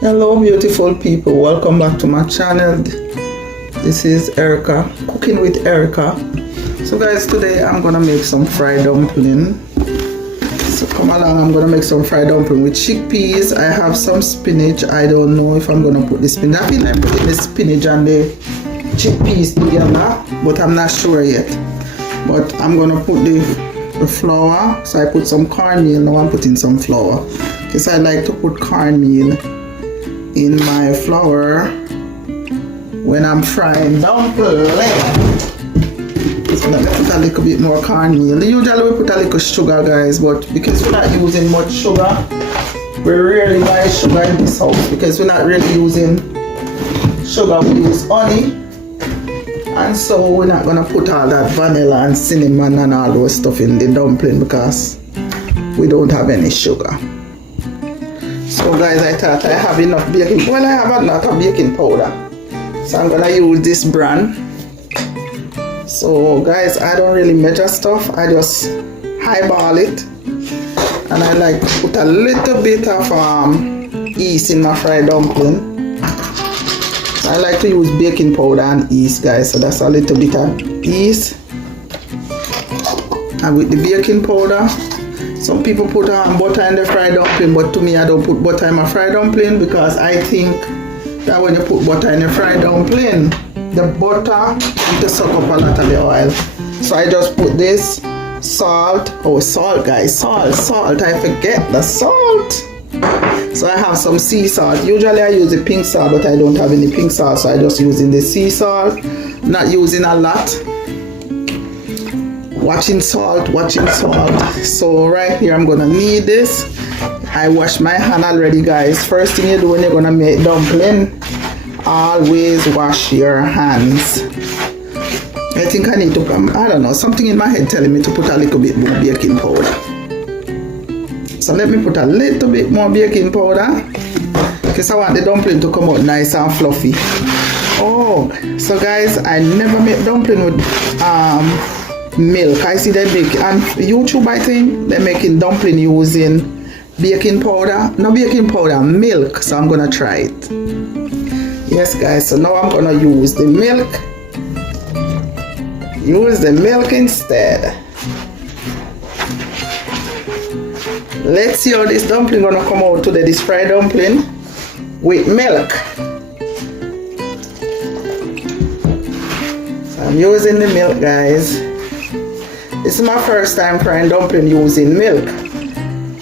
Hello beautiful people, welcome back to my channel. This is Erica, cooking with Erica. So guys, today I'm gonna make some fried dumpling. So come along, I'm gonna make some fried dumpling with chickpeas. I have some spinach. I don't know if I'm gonna put the spinach. I think I'm putting the spinach and the chickpeas together, but I'm not sure yet. But I'm gonna put the flour. So I put some cornmeal. Now I'm putting some flour because I like to put cornmeal in my flour when I'm frying dumplings. So let me put a little bit more cornmeal. Usually we put a little sugar, guys, but because we're not using much sugar, we rarely buy sugar in this house because we're not really using sugar. We use honey, and so we're not gonna put all that vanilla and cinnamon and all those stuff in the dumpling because we don't have any sugar. So guys, I thought I have enough baking. Well, I have a lot of baking powder, so I'm gonna use this brand. So guys, I don't really measure stuff. I just highball it, and I like to put a little bit of yeast in my fried dumpling. So I like to use baking powder and yeast, guys. So that's a little bit of yeast, and with the baking powder. Some people put butter in the fried dumpling, but to me I don't put butter in my fried dumpling because I think that when you put butter in the fried dumpling, the butter need to suck up a lot of the oil. So I just put this salt. Oh, salt, guys, salt. I forget the salt. So I have some sea salt. Usually I use the pink salt, but I don't have any pink salt, so I just using the sea salt. Not using a lot. Watching salt. So right here I'm gonna need this. I wash my hand already, guys. First thing you do when you're gonna make dumpling, always wash your hands. I think I need to, I don't know, something in my head telling me to put a little bit more baking powder. So let me put a little bit more baking powder because I want the dumpling to come out nice and fluffy. Oh, so guys, I never make dumpling with milk. I see they make on YouTube, I think they're making dumpling using baking powder. No baking powder, milk. So I'm gonna try it. Yes, guys, so now I'm gonna use the milk. Use the milk instead. Let's see how this dumpling gonna come out today, this fried dumpling with milk. So I'm using the milk, guys. This is my first time frying dumpling using milk.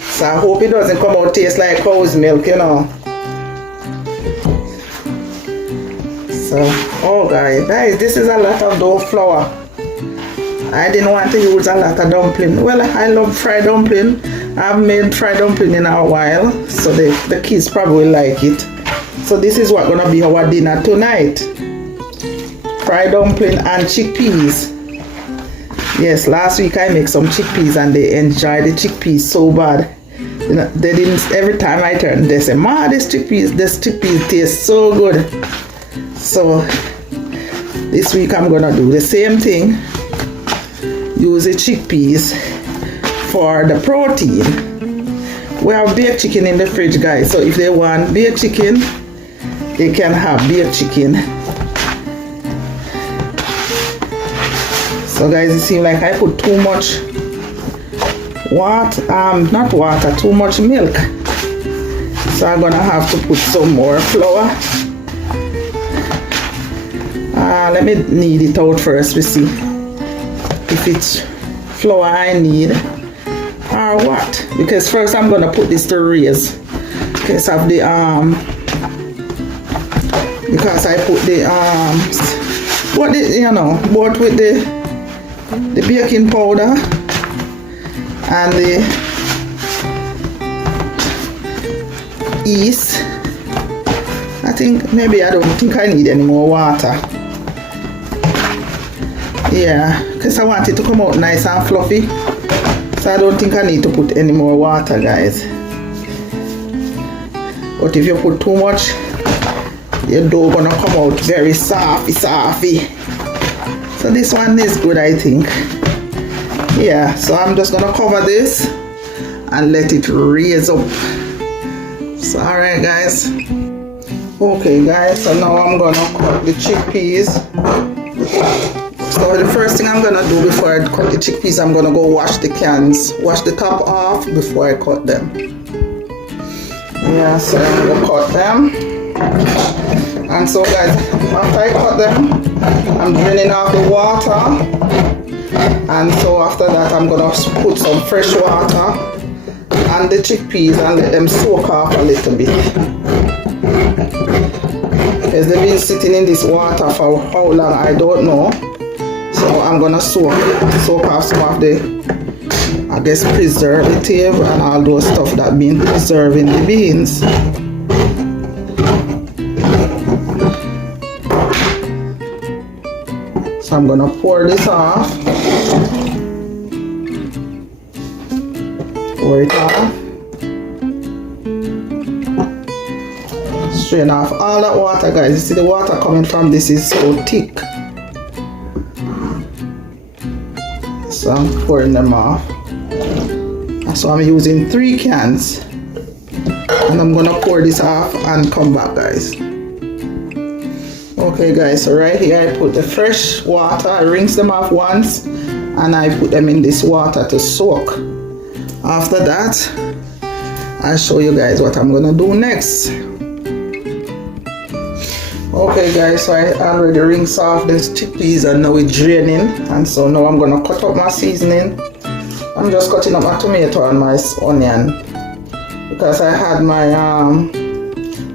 So I hope it doesn't come out taste like cow's milk, you know. So, oh guys, this is a lot of dough flour. I didn't want to use a lot of dumpling. Well, I love fried dumpling. I've made fried dumpling in a while, so the kids probably like it. So this is what's gonna be our dinner tonight. Fried dumpling and chickpeas. Yes, last week I made some chickpeas and they enjoyed the chickpeas so bad. You know, they didn't, every time I turn, they say, "Ma, this chickpeas taste so good." So this week I'm gonna do the same thing. Use the chickpeas for the protein. We have baked chicken in the fridge, guys. So if they want baked chicken, they can have baked chicken. So guys, it seems like I put too much too much milk. So I'm gonna have to put some more flour. Let me knead it out first to see if it's flour I need or what. Because first I'm gonna put this to raise because of the because I put the both with the baking powder and the yeast. I think maybe I don't think I need any more water. Yeah, because I want it to come out nice and fluffy. So I don't think I need to put any more water, guys. But if you put too much, your dough gonna come out very softy. So this one is good, I think. Yeah, so I'm just gonna cover this and let it raise up. So alright guys. Okay guys, so now I'm gonna cut the chickpeas. So the first thing I'm gonna do before I cut the chickpeas, I'm gonna go wash the cans. Wash the top off before I cut them. Yeah, so I'm gonna cut them. And so guys, after I cut them, I'm draining off the water. And so after that, I'm gonna put some fresh water on the chickpeas and let them soak off a little bit. Because they've been sitting in this water for how long, I don't know. So I'm gonna soak off some of the, I guess, preservative and all those stuff that been preserving the beans. So I'm gonna pour this off. Pour it off. Strain off all that water, guys. You see the water coming from this is so thick. So I'm pouring them off. So I'm using 3 cans. And I'm gonna pour this off and come back, guys. Okay guys, so right here I put the fresh water. I rinse them off once and I put them in this water to soak. After that, I'll show you guys what I'm gonna do next. Okay guys, so I already rinsed off this chickpeas and now it's draining. And so now I'm gonna cut up my seasoning. I'm just cutting up my tomato and my onion because I had my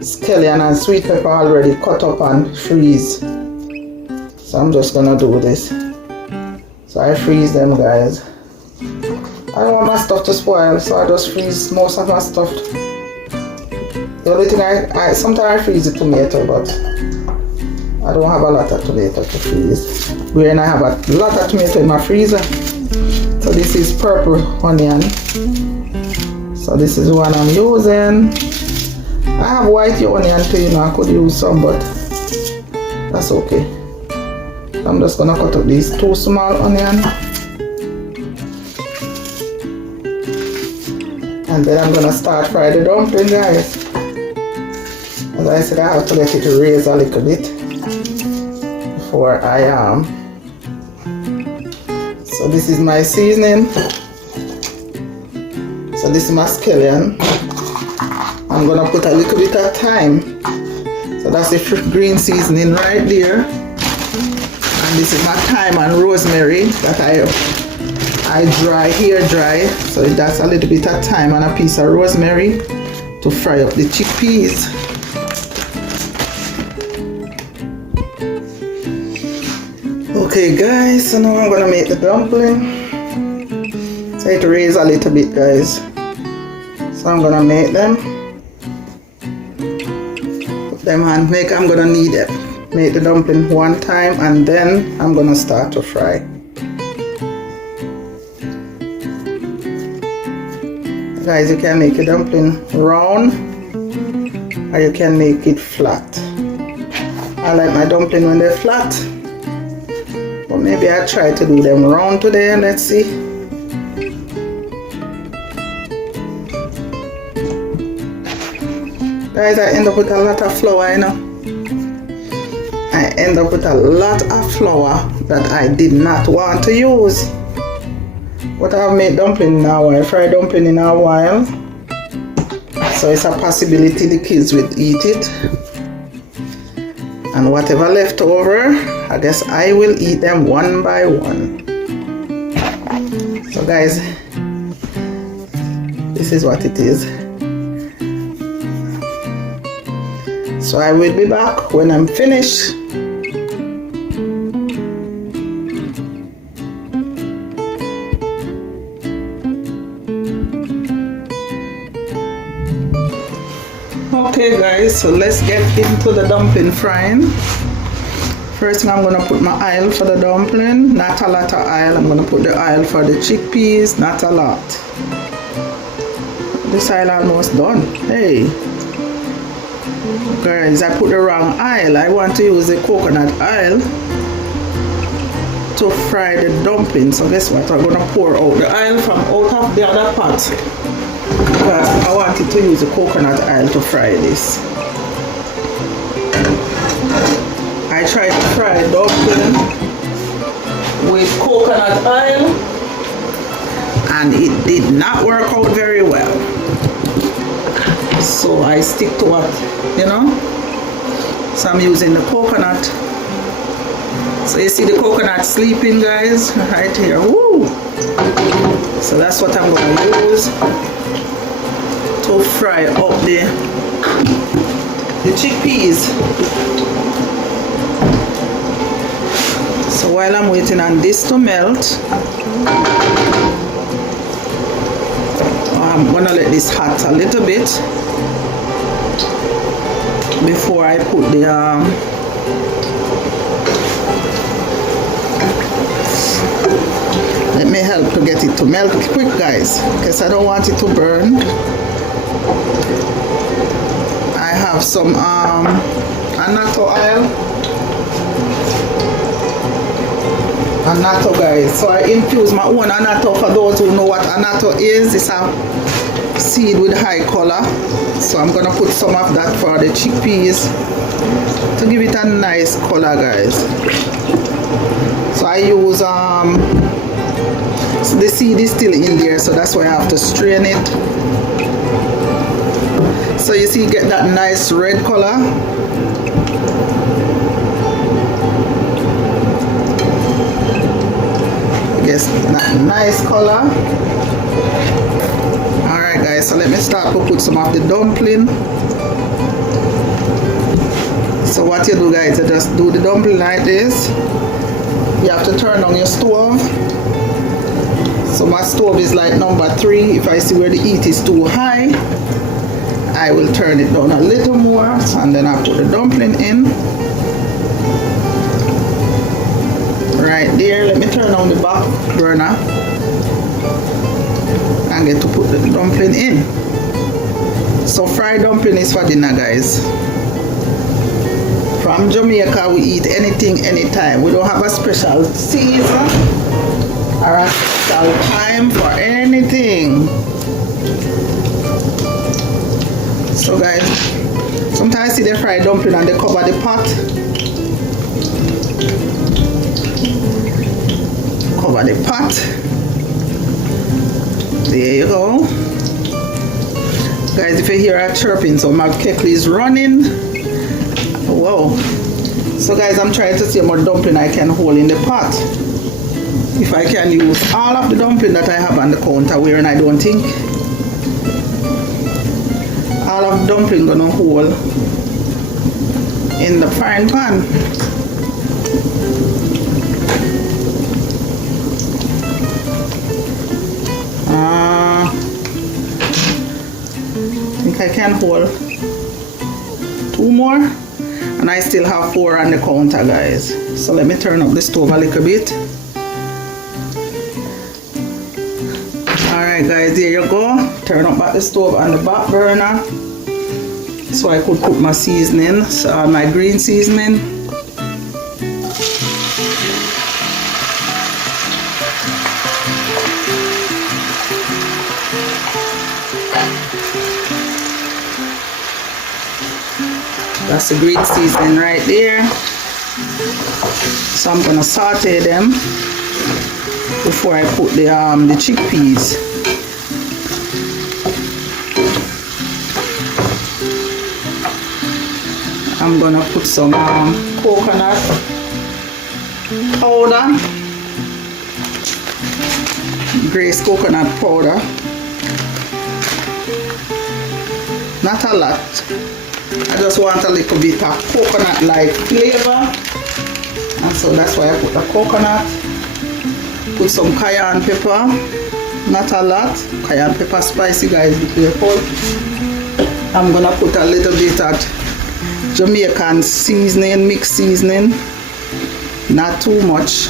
scallion and sweet pepper already cut up and freeze. So I'm just gonna do this. So I freeze them, guys. I don't want my stuff to spoil, so I just freeze most of my stuff. The only thing I sometimes I freeze the tomato, but I don't have a lot of tomato to freeze. Where I have a lot of tomato in my freezer. So this is purple onion. So this is one I'm using. I have white onion too, you know, I could use some, but that's okay. I'm just gonna cut up these 2 small onions. And then I'm gonna start fry the dumpling, guys. As I said, I have to let it raise a little bit before I So this is my seasoning. So this is my scallion. I'm gonna put a little bit of thyme. So that's the green seasoning right there. And this is my thyme and rosemary that I dry. So that's a little bit of thyme and a piece of rosemary to fry up the chickpeas. Okay guys, so now I'm gonna make the dumpling. So it raise a little bit, guys. So I'm gonna make them. I'm gonna need it. Make the dumpling one time and then I'm gonna start to fry. Guys, you can make a dumpling round or you can make it flat. I like my dumpling when they're flat, but maybe I'll try to do them round today. Let's see. Guys, I end up with a lot of flour, you know. I end up with a lot of flour that I did not want to use. But I've made dumpling now. I fried dumpling in a while. So it's a possibility the kids will eat it. And whatever left over, I guess I will eat them one by one. So guys, this is what it is. So I will be back when I'm finished. Okay guys, so let's get into the dumpling frying. First thing, I'm gonna put my oil for the dumpling. Not a lot of oil. I'm gonna put the oil for the chickpeas. Not a lot. This oil almost done. Hey. Guys, I put the wrong oil. I want to use the coconut oil to fry the dumpling. So guess what? I'm gonna pour out the oil from out of the other pot. because I wanted to use the coconut oil to fry this. I tried to fry dumpling with coconut oil and it did not work out very well. So I stick to what, you know. So I'm using the coconut. So you see the coconut sleeping, guys, right here. Woo! So that's what I'm going to use to fry up the chickpeas. So while I'm waiting on this to melt, I'm going to let this hot a little bit before I put the let me help to get it to melt quick, guys, because I don't want it to burn. I have some annatto oil. Annatto, guys. So I infuse my own annatto. For those who know what annatto is, it's a seed with high color. So I'm gonna put some of that for the chickpeas to give it a nice color, guys. So I use so the seed is still in there, so that's why I have to strain it. So you see, get that nice red color. Yes, that nice color. Alright, guys, so let me start to put some of the dumpling. So what you do, guys, you just do the dumpling like this. You have to turn on your stove. So my stove is like number 3. If I see where the heat is too high, I will turn it down a little more, and then I put the dumpling in. Right there, let me turn on the back burner and get to put the dumpling in. So fried dumpling is for dinner, guys. From Jamaica, we eat anything, anytime. We don't have a special season or a special time for anything. So guys, sometimes I see the fried dumpling and they cover the pot. Cover the pot. There you go. Guys, if you hear a chirping, so my kettle is running. Whoa. So guys, I'm trying to see how much dumpling I can hold in the pot. If I can use all of the dumpling that I have on the counter, where and I don't think all of the dumpling gonna hold in the frying pan. I think I can hold 2 more, and I still have 4 on the counter, guys. So let me turn up the stove a little bit. Alright, guys, there you go. Turn up back the stove on the back burner so I could put my seasoning, my green seasoning. That's the green seasoning right there. So I'm gonna saute them before I put the chickpeas. I'm gonna put some coconut powder, Grace coconut powder. Not a lot. I just want a little bit of coconut-like flavor, and so that's why I put the coconut. Put some cayenne pepper, not a lot. Cayenne pepper spicy, guys, be careful. I'm gonna put a little bit of Jamaican seasoning, mixed seasoning, not too much.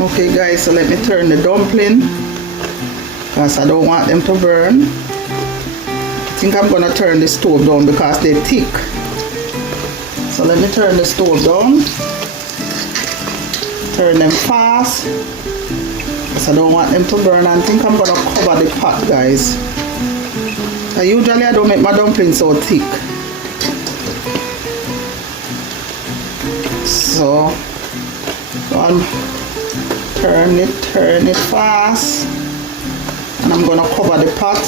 Okay, guys, so let me turn the dumpling because I don't want them to burn. I think I'm gonna turn the stove down because they're thick. So let me turn the stove down. turn them fast because I don't want them to burn. And I think I'm gonna cover the pot, guys. Usually I don't make my dumplings so thick. So I'll turn it fast, and I'm gonna cover the pot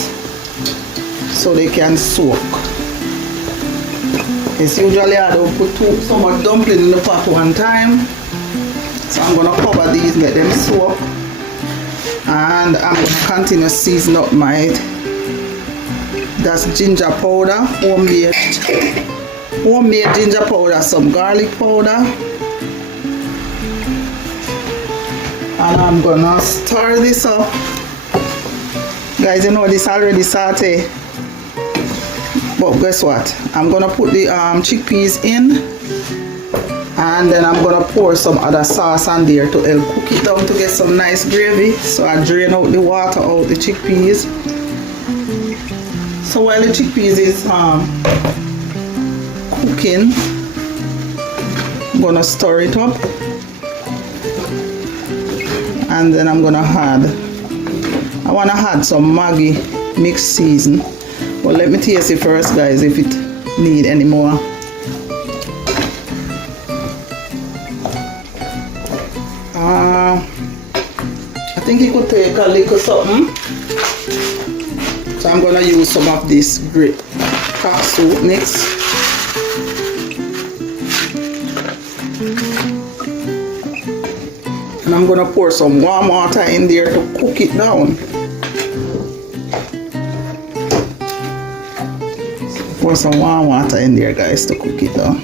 so they can soak. It's usually I don't put so much dumpling in the pot one time, so I'm gonna cover these, let them soak, and I'm gonna continue to season up my, that's ginger powder, homemade ginger powder, some garlic powder, and I'm gonna stir this up. Guys, you know this already sauté, but guess what? I'm gonna put the chickpeas in, and then I'm gonna pour some other sauce on there to help cook it down to get some nice gravy. So I drain out the water out the chickpeas. So while the chickpeas is cooking, I'm gonna stir it up, and then I'm gonna add, I wanna add some Maggi mixed season, but let me taste it first, guys, if it need any more. I think it could take a little something, so I'm gonna use some of this great crab soup mix. And I'm gonna pour some warm water in there to cook it down. Pour some warm water in there, guys, to cook it down.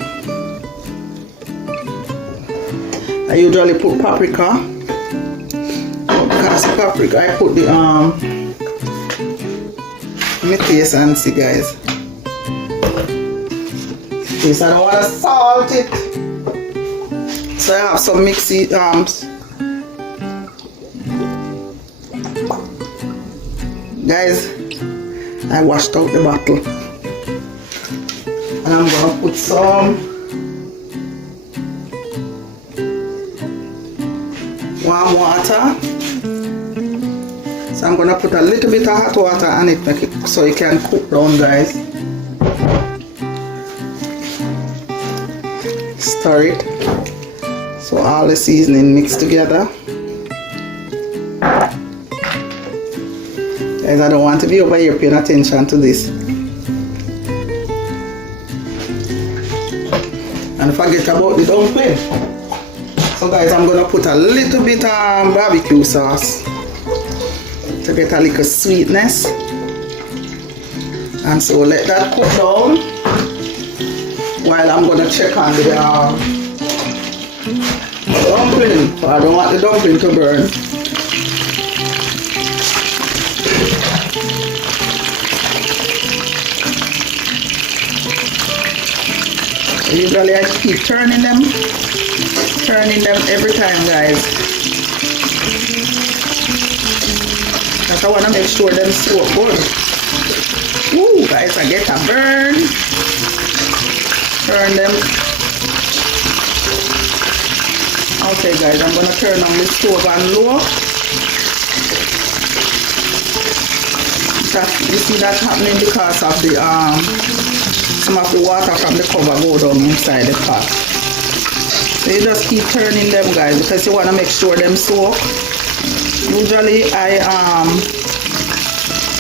I usually put paprika, but because paprika, I put the let me taste and see, guys. This I don't want to salt it, so I have some mixy guys, I washed out the bottle, and I'm gonna put some warm water. So I'm gonna put a little bit of hot water on it, make it so it can cook down, guys. Stir it so all the seasoning mix together. Guys, I don't want to be over here paying attention to this and forget about the dumpling. So guys, I'm gonna put a little bit of barbecue sauce to get a little sweetness, and so let that cook down while I'm gonna check on the dumpling. So I don't want the dumpling to burn. Usually I keep turning them every time, guys. Because I want to make sure them soak good. Ooh, guys, I get a burn. Turn them. Okay, guys, I'm gonna turn on the stove on low. You see that happening because of the some of the water from the cover go down inside the pot. So you just keep turning them, guys, because you want to make sure them soak. Usually I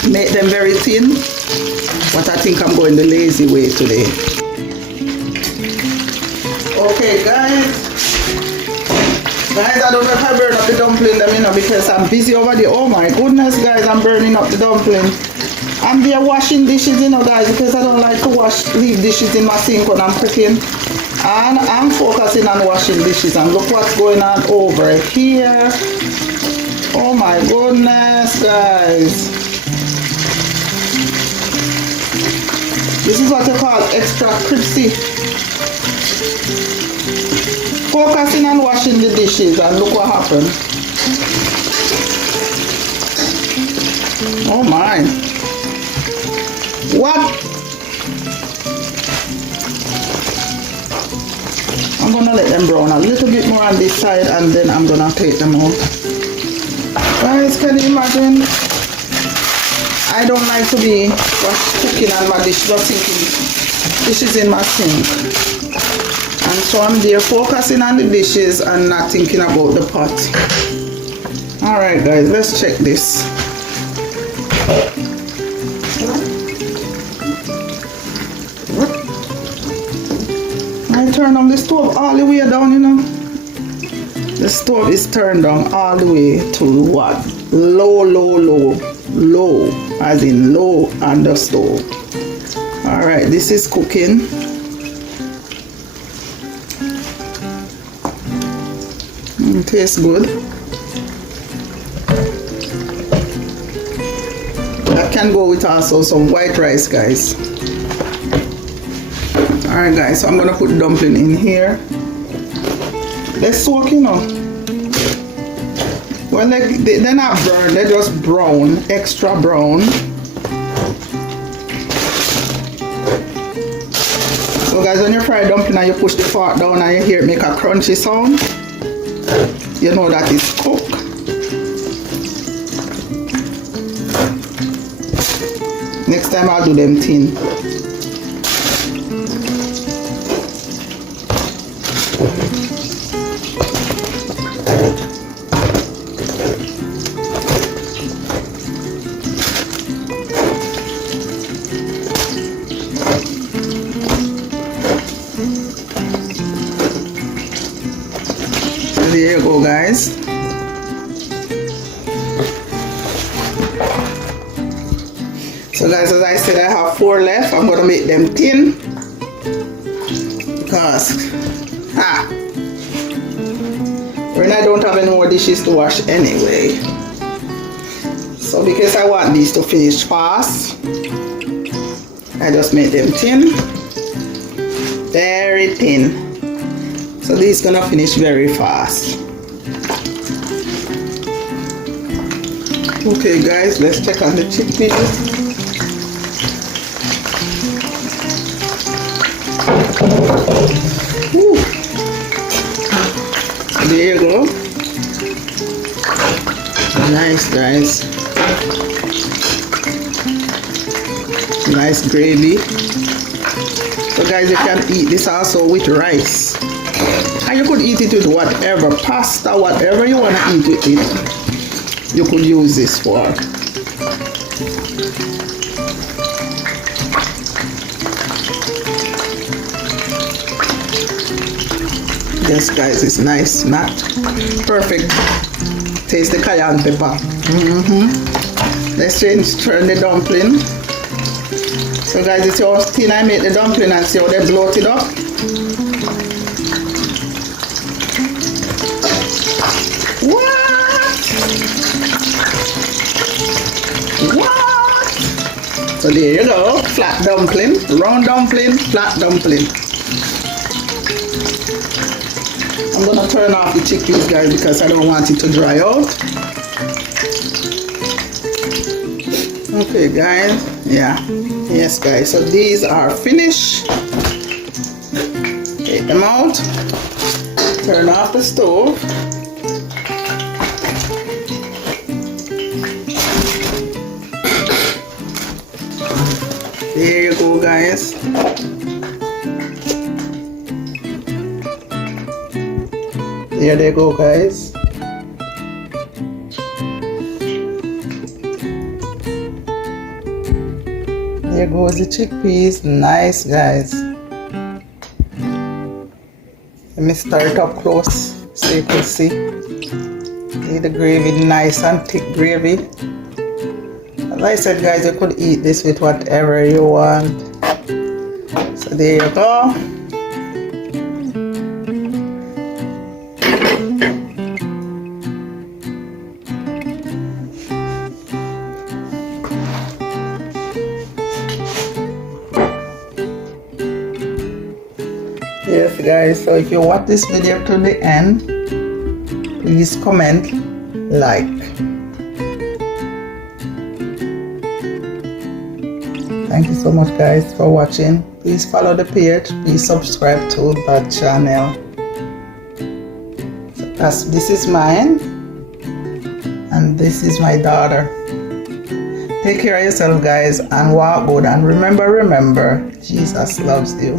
make them very thin, but I think I'm going the lazy way today. Okay, guys, I don't know if I burn up the dumpling them, you know, because I'm busy over there. Oh my goodness, guys, I'm burning up the dumpling. I'm there washing dishes, you know, guys, because I don't like to leave dishes in my sink when I'm cooking. And I'm focusing on washing dishes, and look what's going on over here. Oh my goodness, guys. This is what you call extra crispy. Focusing on washing the dishes, and look what happened. Oh my. What? I'm gonna let them brown a little bit more on this side, and then I'm gonna take them out. Guys, can you imagine? I don't like to be cooking on my dish, but thinking dishes in my sink. And so I'm there focusing on the dishes and not thinking about the pot. Alright guys, let's check this. I turn on the stove all the way down, you know. The stove is turned down all the way to what? Low, low, low. Low, as in low on the stove. Alright, this is cooking. It tastes good. That can go with also some white rice, guys. Alright guys, so I'm gonna put dumpling in here. They're soak, you know. Well, they're not burned, they're just brown, extra brown. So guys, when you fry dumpling and you push the fork down and you hear it make a crunchy sound, you know that it's cooked. Next time I'll do them thin. There you go, guys. So guys, as I said, I have 4 left. I'm gonna make them thin because when I don't have any more dishes to wash anyway. So because I want these to finish fast, I just make them thin, very thin. So this is gonna finish very fast. Okay guys, let's check on the chickpeas. There you go. Nice guys. Nice gravy. So guys, you can eat this also with rice. And you could eat it with whatever, pasta, whatever you want to eat with it, you could use this for. Yes guys, it's nice, not perfect. Taste the cayenne pepper. Let's turn the dumpling. So guys, it's how thin I make the dumpling and see how they bloat it up. What? So there you go, flat dumpling, round dumpling, flat dumpling. I'm gonna turn off the chickpeas guys because I don't want it to dry out. Okay guys, yeah, yes guys, so these are finished. Take them out, turn off the stove. There you go guys. There they go guys. There goes the chickpeas. Nice guys. Let me start up close so you can see. See the gravy, nice and thick gravy. As I said guys, you could eat this with whatever you want. So there you go. Yes guys, so if you watch this video to the end, please comment, like. Thank you so much guys for watching. Please follow the page, please subscribe to the channel. This is mine, and this is my daughter. Take care of yourself, guys, and walk good. And remember, Jesus loves you.